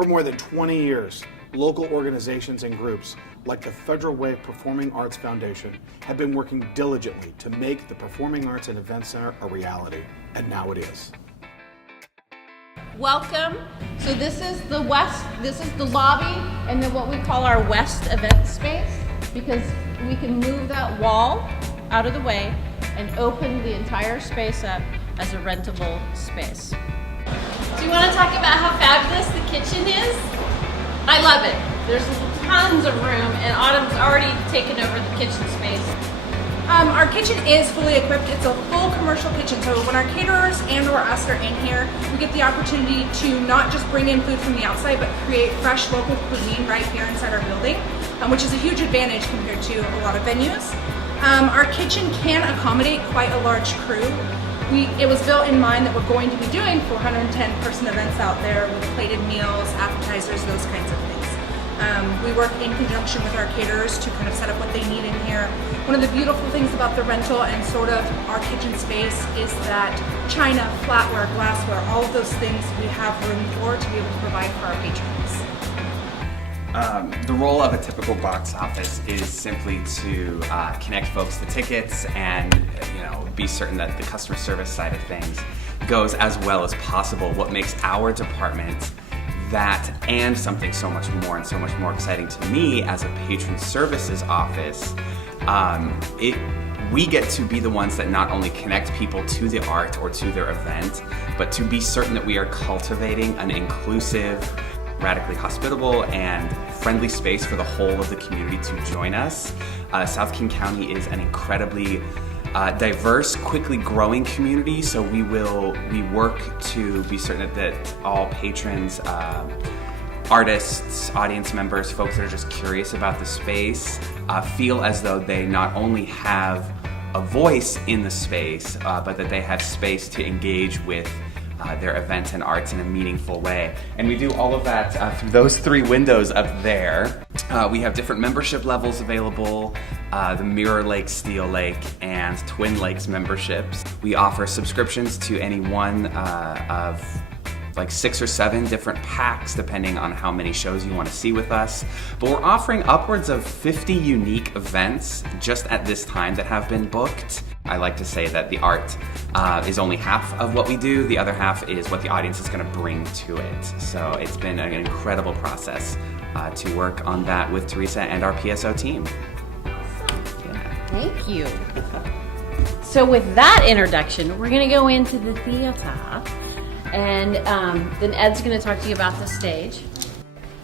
For more than 20 years, local organizations and groups like the Federal Way Performing Arts Foundation have been working diligently to make the Performing Arts and Event Center a reality, and now it is. Welcome. So this is the west, this is the lobby, and then what we call our west event space, because we can move that wall out of the way and open the entire space up as a rentable space. Do you want to talk about how fabulous the kitchen is? I love it. There's tons of room, and Autumn's already taken over the kitchen space. Our kitchen is fully equipped. It's a full commercial kitchen, so when our caterers and or us are in here, we get the opportunity to not just bring in food from the outside, but create fresh local cuisine right here inside our building, which is a huge advantage compared to a lot of venues. Our kitchen can accommodate quite a large crew. It was built in mind that we're going to be doing 410-person events out there with plated meals, appetizers, those kinds of things. We work in conjunction with our caterers to kind of set up what they need in here. One of the beautiful things about the rental and sort of our kitchen space is that china, flatware, glassware, all of those things we have room for to be able to provide for our patrons. The role of a typical box office is simply to connect folks to tickets and be certain that the customer service side of things goes as well as possible. What makes our department that and something so much more and so much more exciting to me as a patron services office, we get to be the ones that not only connect people to the art or to their event, but to be certain that we are cultivating an inclusive, radically hospitable and friendly space for the whole of the community to join us. South King County is an incredibly diverse, quickly growing community, so we work to be certain that all patrons, artists, audience members, folks that are just curious about the space, feel as though they not only have a voice in the space, but that they have space to engage with their events and arts in a meaningful way. And we do all of that through those three windows up there. We have different membership levels available, the Mirror Lake, Steel Lake, and Twin Lakes memberships. We offer subscriptions to any one of like 6 or 7 different packs depending on how many shows you want to see with us. But we're offering upwards of 50 unique events just at this time that have been booked. I like to say that the art is only half of what we do. The other half is what the audience is going to bring to it. So it's been an incredible process to work on that with Teresa and our PSO team. Yeah. Thank you. So with that introduction, we're going to go into the theater. And then Ed's going to talk to you about the stage.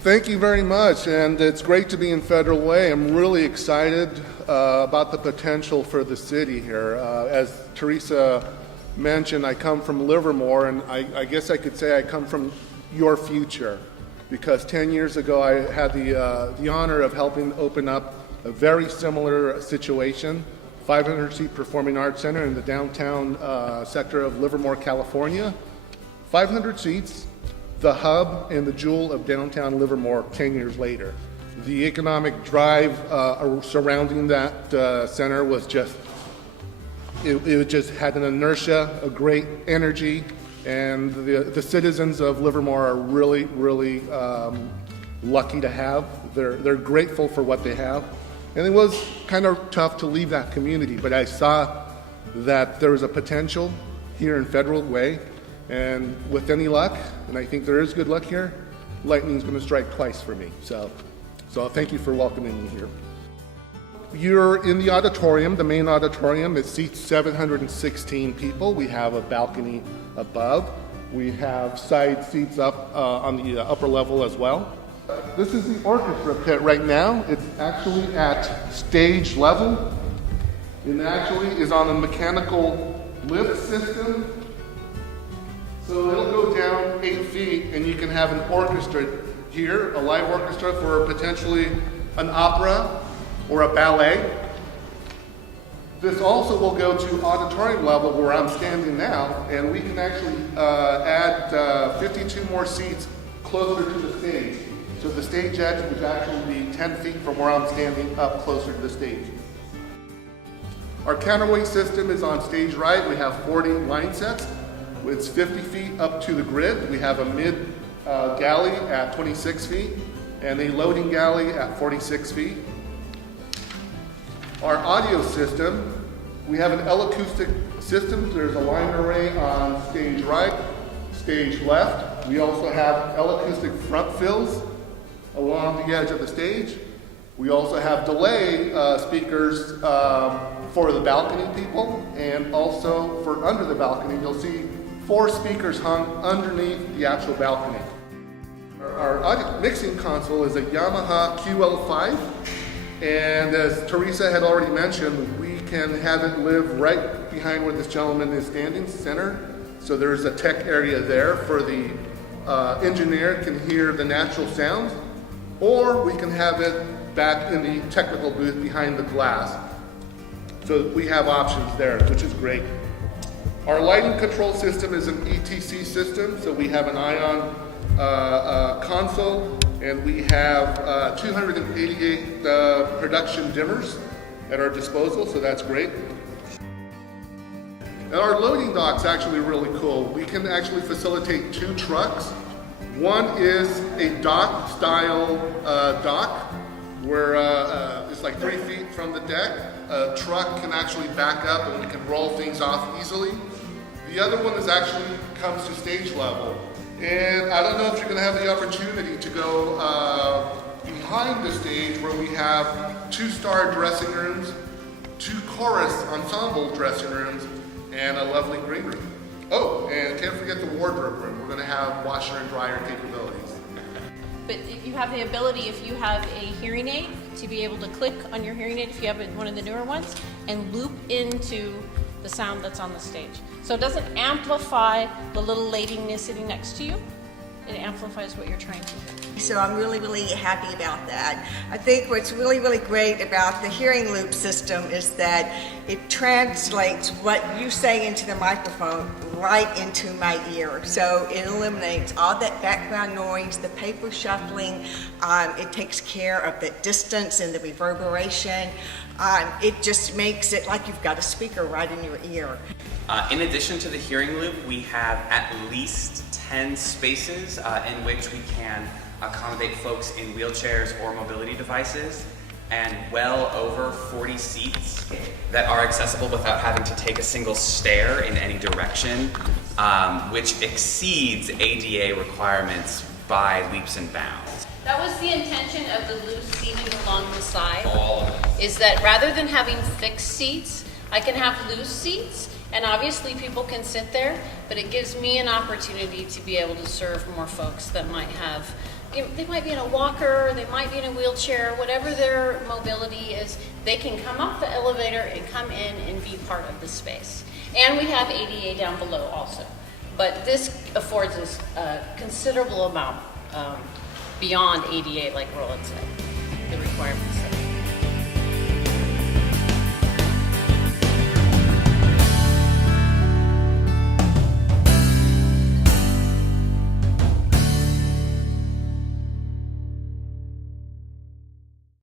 Thank you very much, and it's great to be in Federal Way. I'm really excited about the potential for the city here. As Teresa mentioned, I come from Livermore, and I guess I could say I come from your future, because 10 years ago I had the honor of helping open up a very similar situation, 500-seat Performing Arts Center in the downtown sector of Livermore, California. 500 seats, the hub and the jewel of downtown Livermore 10 years later. The economic drive surrounding that center was just, it just had an inertia, a great energy, and the citizens of Livermore are really, really lucky to have. They're grateful for what they have. And it was kind of tough to leave that community, but I saw that there was a potential here in Federal Way. And with any luck, and I think there is good luck here, lightning's going to strike twice for me. So thank you for welcoming me here. You're in the auditorium, the main auditorium. It seats 716 people. We have a balcony above. We have side seats up on the upper level as well. This is the orchestra pit right now. It's actually at stage level. It actually is on a mechanical lift system. So it'll go down 8 feet, and you can have an orchestra here, a live orchestra for potentially an opera or a ballet. This also will go to auditorium level where I'm standing now, and we can actually add 52 more seats closer to the stage. So the stage edge would actually be 10 feet from where I'm standing up closer to the stage. Our counterweight system is on stage right. We have 40 line sets. It's 50 feet up to the grid. We have a mid galley at 26 feet and a loading galley at 46 feet. Our audio system, we have an L-acoustic system. There's a line array on stage right, stage left. We also have L-acoustic front fills along the edge of the stage. We also have delay speakers for the balcony people, and also for under the balcony, you'll see 4 speakers hung underneath the actual balcony. Our audio mixing console is a Yamaha QL5, and as Teresa had already mentioned, we can have it live right behind where this gentleman is standing, center. So there's a tech area there for the engineer can hear the natural sounds, or we can have it back in the technical booth behind the glass. So we have options there, which is great. Our lighting control system is an ETC system, so we have an ion console, and we have 288 production dimmers at our disposal, so that's great. And our loading dock's actually really cool. We can actually facilitate 2 trucks. One is a dock style dock, where it's like 3 feet from the deck. A truck can actually back up and we can roll things off easily. The other one is actually comes to stage level. And I don't know if you're gonna have the opportunity to go behind the stage where we have 2 star dressing rooms, 2 chorus ensemble dressing rooms, and a lovely green room. Oh, and can't forget the wardrobe room. We're gonna have washer and dryer capabilities. But you have the ability, if you have a hearing aid, to be able to click on your hearing aid if you have one of the newer ones and loop into the sound that's on the stage. So it doesn't amplify the little lady sitting next to you. It amplifies what you're trying to do. So I'm really, really happy about that. I think what's really, really great about the hearing loop system is that it translates what you say into the microphone right into my ear. So it eliminates all that background noise, the paper shuffling. It takes care of the distance and the reverberation. It just makes it like you've got a speaker right in your ear. In addition to the hearing loop, we have at least 10 spaces in which we can accommodate folks in wheelchairs or mobility devices, and well over 40 seats that are accessible without having to take a single stair in any direction, which exceeds ADA requirements by leaps and bounds. That was the intention of the loose seating along the side. All of it. Is that rather than having fixed seats, I can have loose seats, and obviously people can sit there, but it gives me an opportunity to be able to serve more folks that might have, they might be in a walker, they might be in a wheelchair, whatever their mobility is, they can come up the elevator and come in and be part of the space. And we have ADA down below also. But this affords us a considerable amount beyond ADA, like Roland said, the requirements.